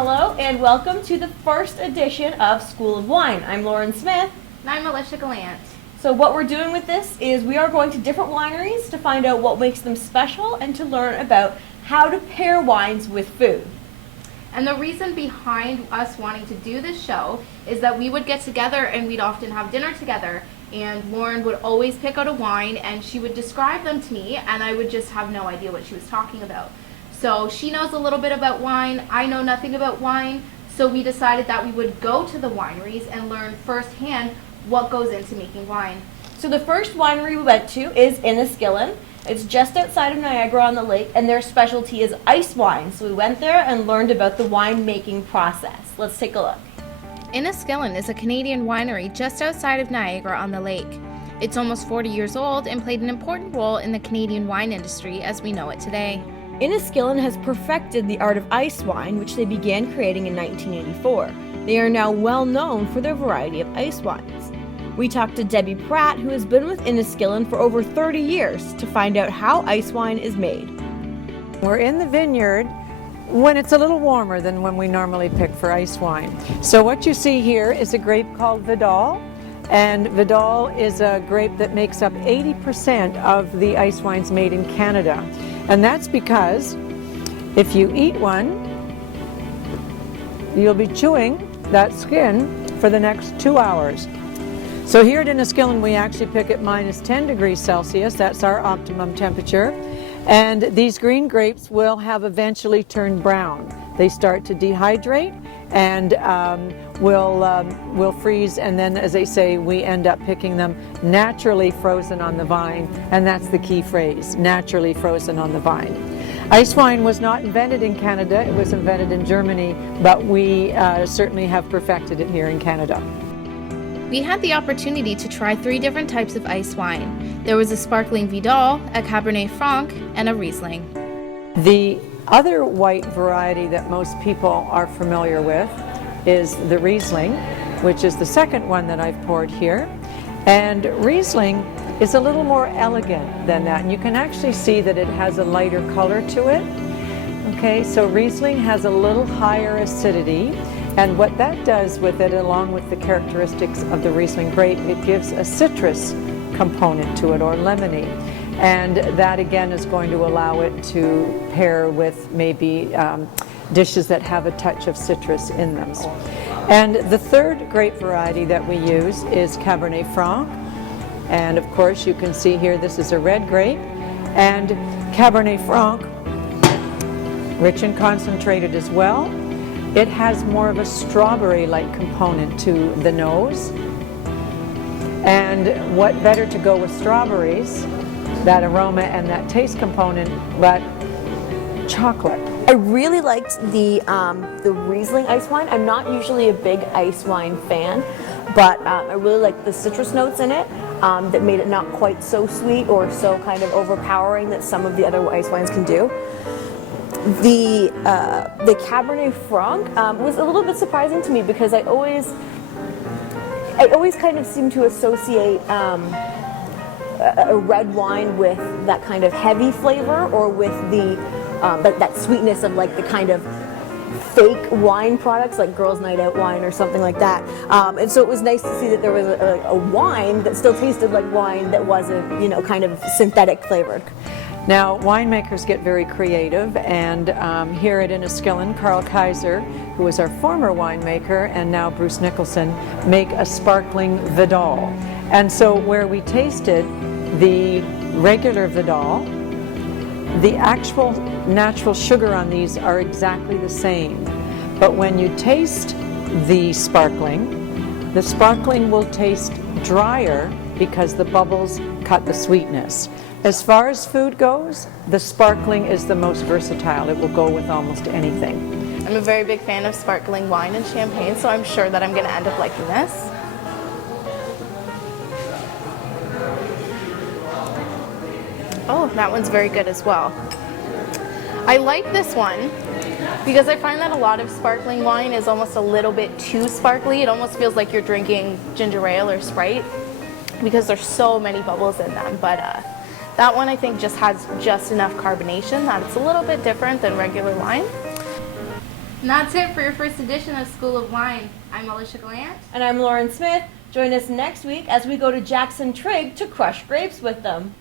Hello and welcome to the first edition of School of Wine. I'm Lauren Smith. And I'm Alicia Gallant. So what we're doing with this is we are going to different wineries to find out what makes them special and to learn about how to pair wines with food. And the reason behind us wanting to do this show is that we would get together and we'd often have dinner together, and Lauren would always pick out a wine and she would describe them to me and I would just have no idea what she was talking about. So she knows a little bit about wine, I know nothing about wine, so we decided that we would go to the wineries and learn firsthand what goes into making wine. So the first winery we went to is Inniskillin. It's just outside of Niagara-on-the-Lake, and their specialty is ice wine. So we went there and learned about the wine-making process. Let's take a look. Inniskillin is a Canadian winery just outside of Niagara-on-the-Lake. It's almost 40 years old and played an important role in the Canadian wine industry as we know it today. Inniskillin has perfected the art of ice wine, which they began creating in 1984. They are now well known for their variety of ice wines. We talked to Debbie Pratt, who has been with Inniskillin for over 30 years, to find out how ice wine is made. We're in the vineyard when it's a little warmer than when we normally pick for ice wine. So what you see here is a grape called Vidal, and Vidal is a grape that makes up 80% of the ice wines made in Canada. And that's because if you eat one, you'll be chewing that skin for the next 2 hours. So here at Inniskillin, we actually pick at -10 degrees Celsius. That's our optimum temperature. And these green grapes will have eventually turned brown. They start to dehydrate and will freeze. And then, as they say, we end up picking them naturally frozen on the vine. And that's the key phrase, naturally frozen on the vine. Ice wine was not invented in Canada. It was invented in Germany, but we certainly have perfected it here in Canada. We had the opportunity to try 3 different types of ice wine. There was a sparkling Vidal, a Cabernet Franc, and a Riesling. The other white variety that most people are familiar with is the Riesling, which is the second one that I've poured here. And Riesling is a little more elegant than that. And you can actually see that it has a lighter color to it. Okay, so Riesling has a little higher acidity. And what that does with it, along with the characteristics of the Riesling grape, it gives a citrus component to it, or lemony. And that again is going to allow it to pair with maybe dishes that have a touch of citrus in them. And the third grape variety that we use is Cabernet Franc. And of course you can see here this is a red grape. And Cabernet Franc, rich and concentrated as well. It has more of a strawberry-like component to the nose. And what better to go with strawberries, that aroma and that taste component, but chocolate. I really liked the Riesling ice wine. I'm not usually a big ice wine fan, but I really liked the citrus notes in it that made it not quite so sweet or so kind of overpowering that some of the other ice wines can do. The Cabernet Franc was a little bit surprising to me because I always kind of seem to associate a red wine with that kind of heavy flavor, or with the that sweetness of like the kind of fake wine products like Girls' Night Out wine or something like that. And so it was nice to see that there was a wine that still tasted like wine that wasn't, you know, kind of synthetic flavored. Now, winemakers get very creative, and here at Inniskillin, Carl Kaiser, who was our former winemaker, and now Bruce Nicholson, make a sparkling Vidal. And so where we tasted the regular Vidal, the actual natural sugar on these are exactly the same. But when you taste the sparkling will taste drier because the bubbles cut the sweetness. As far as food goes, the sparkling is the most versatile. It will go with almost anything. I'm a very big fan of sparkling wine and champagne, so I'm sure that I'm going to end up liking this. Oh, that one's very good as well. I like this one because I find that a lot of sparkling wine is almost a little bit too sparkly. It almost feels like you're drinking ginger ale or Sprite because there's so many bubbles in them. But that one I think just has just enough carbonation that it's a little bit different than regular wine. And that's it for your first edition of School of Wine. I'm Alicia Gallant. And I'm Lauren Smith. Join us next week as we go to Jackson Trigg to crush grapes with them.